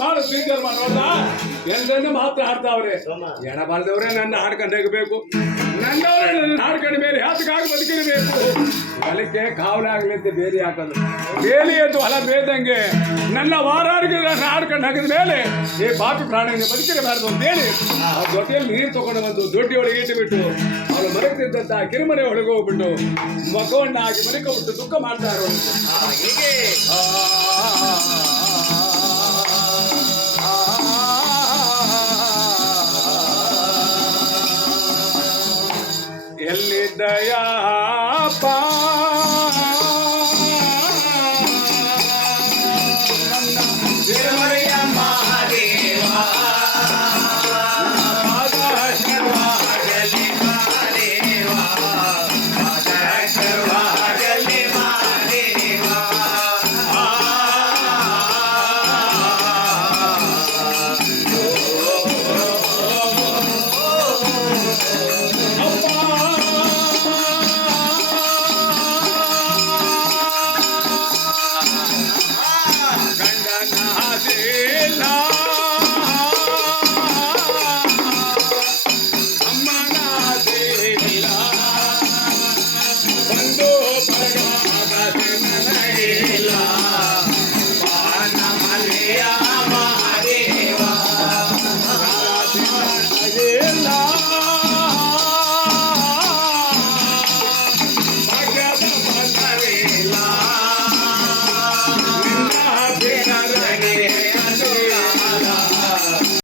ಬಹಳ ಸ್ವೀಕಾರ ಮಾಡೋಲ್ಲ ಎಲ್ಲರನ್ನ ಮಾತ್ರ ಆಡ್ತಾವ್ರೆ ಎಣ ಬಾಳ್ದವ್ರೆ ನನ್ನ ಹಾಡ್ಕೊಂಡು ಹೋಗಬೇಕು ನನ್ನವ್ರೆ ನನ್ನ ಹಾಡ್ಕೊಂಡ ಮೇಲೆ ಯಾತಕ್ಕಾಗಿ ಬದುಕಿರಬೇಕು ಹೊಲಕ್ಕೆ ಕಾವಲಾಗ್ಲಿ ಅಂತ ಬೇಲಿ ಹಾಕೋದು ಬೇಲಿ ಅಂತ ಹೊಲ ಬೇದಂಗೆ ನನ್ನ ವಾರಾಡಿಗೆ ನನ್ನ ಹಾಡ್ಕೊಂಡು ಹಾಕಿದ ಮೇಲೆ ಈ ಬಾಪಿ ಪ್ರಾಣಿಗೆ ಬದುಕಿರಬಾರ್ದು ಅಂತ ಹೇಳಿ ಆ ಜೊತೆಯಲ್ಲಿ ನೀರು ತಗೊಂಡು ಬಂದು ದೊಡ್ಡಿ ಒಳಗೆ ಇಟ್ಟುಬಿಟ್ಟು ಅವಳು ಮರಗ್ತಿದ್ದಂತ ಕಿರುಮನೆ ಒಳಗೆ ಹೋಗ್ಬಿಟ್ಟು ಮಗವನ್ನ ಹಾಕಿ ಮರಿಕೊಬಿಟ್ಟು ದುಃಖ ಮಾಡ್ತಾ ಇರೋದು ಎಲ್ಲಿದ್ದಯಪ್ಪ ಒಂದು